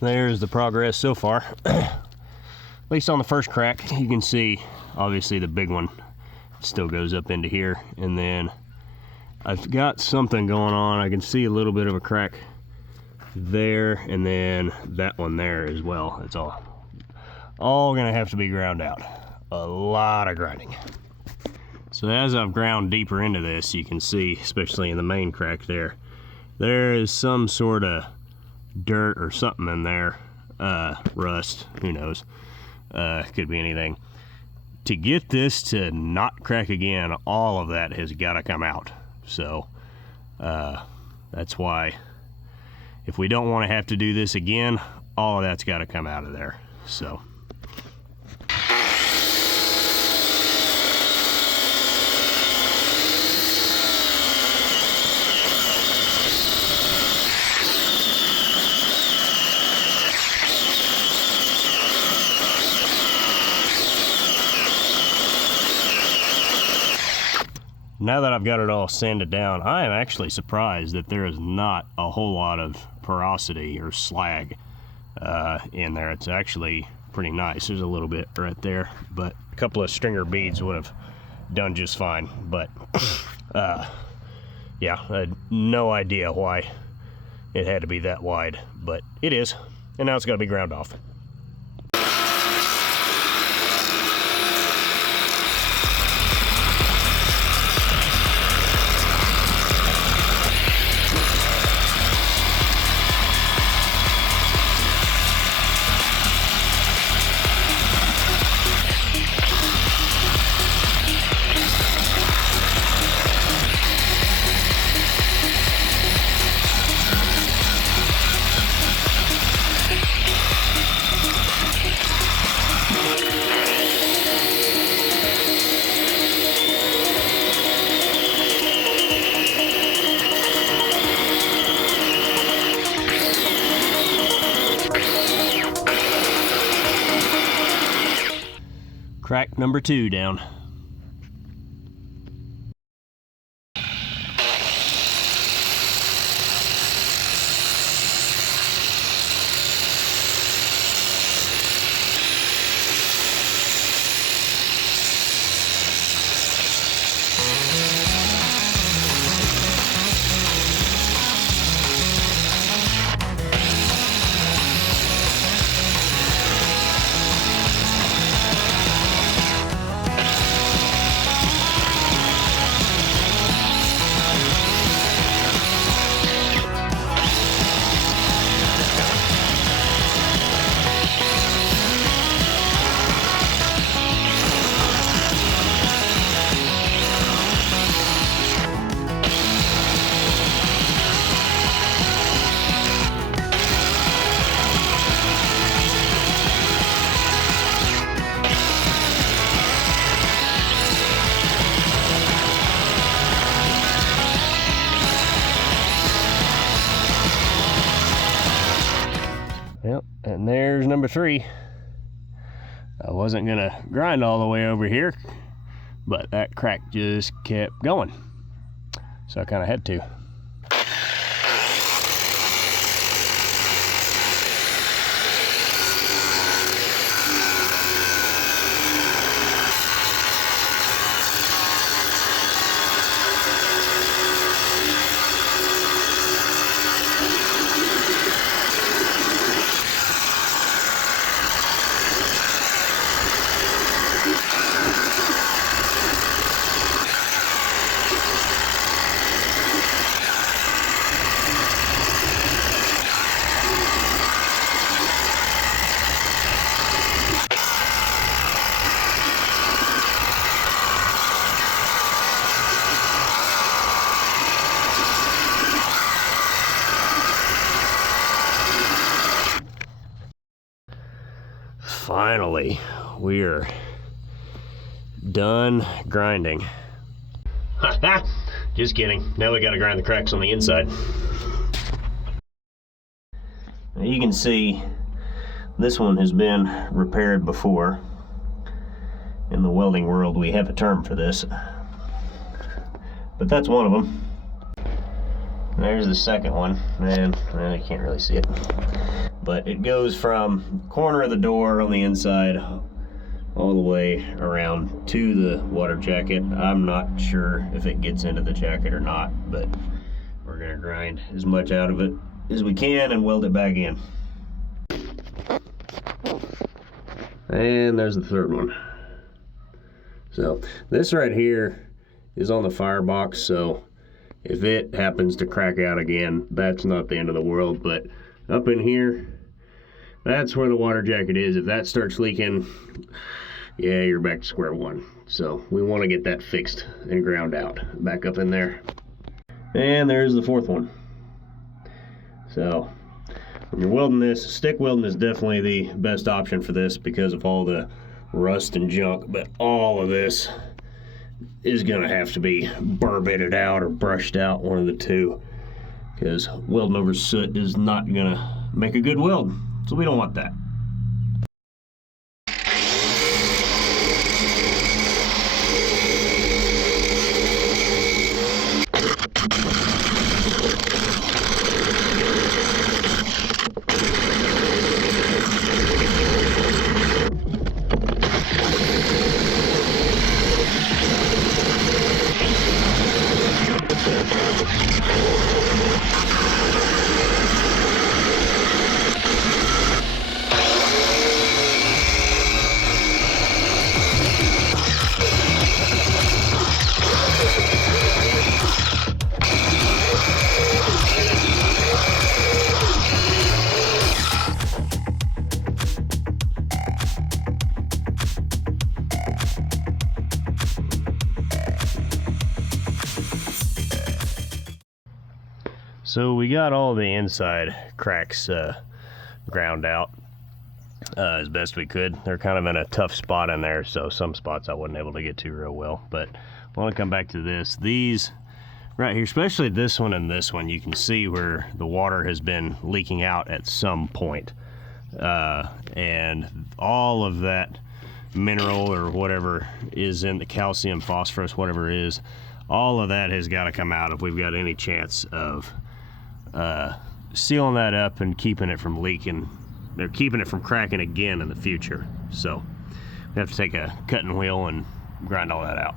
there's the progress so far. At least on the first crack, you can see, obviously the big one still goes up into here. And then I've got something going on. I can see a little bit of a crack there, and then that one there as well. It's all gonna have to be ground out. A lot of grinding. So as I've ground deeper into this, you can see, especially in the main crack there is some sort of dirt or something in there, rust, who knows, could be anything. To get this to not crack again, all of that has got to come out. So that's why, if we don't want to have to do this again, all of that's got to come out of there. So now that I've got it all sanded down, I am actually surprised that there is not a whole lot of porosity or slag in there. It's actually pretty nice. There's a little bit right there, but a couple of stringer beads would have done just fine. But yeah, I had no idea why it had to be that wide, but it is. And now it's got to be ground off. Crack number 2 down. Yep, and there's number 3. I wasn't gonna grind all the way over here, but that crack just kept going, so I kind of had to. Finally, we're done grinding. Just kidding. Now we gotta grind the cracks on the inside. Now you can see this one has been repaired before. In the welding world, we have a term for this, but that's one of them. There's the second one, and well, you can't really see it, but it goes from the corner of the door on the inside all the way around to the water jacket. I'm not sure if it gets into the jacket or not, but we're gonna grind as much out of it as we can and weld it back in. And there's the third one. So this right here is on the firebox, so if it happens to crack out again, that's not the end of the world. But up in here, that's where the water jacket is. If that starts leaking, yeah, you're back to square one. So we want to get that fixed and ground out back up in there. And there's the fourth one. So when you're welding this, stick welding is definitely the best option for this because of all the rust and junk, but all of this is gonna have to be barbitted out or brushed out, one of the two, because welding over soot is not gonna make a good weld, so we don't want that. So we got all the inside cracks ground out as best we could. They're kind of in a tough spot in there, so some spots I wasn't able to get to real well. But I want to come back to this. These right here, especially this one and this one, you can see where the water has been leaking out at some point. And all of that mineral or whatever is in the calcium, phosphorus, whatever it is, all of that has got to come out if we've got any chance of sealing that up and keeping it from leaking. They're keeping it from cracking again in the future. So we have to take a cutting wheel and grind all that out.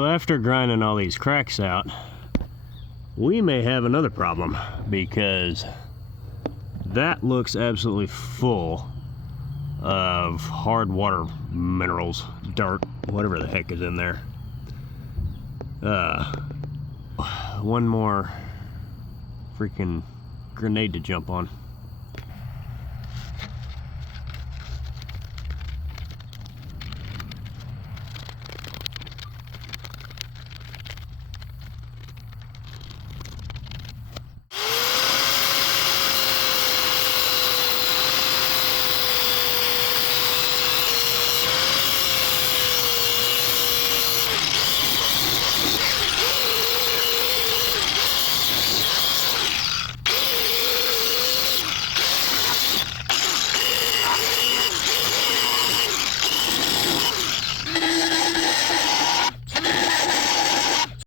So after grinding all these cracks out, we may have another problem, because that looks absolutely full of hard water minerals, dirt, whatever the heck is in there. One more freaking grenade to jump on.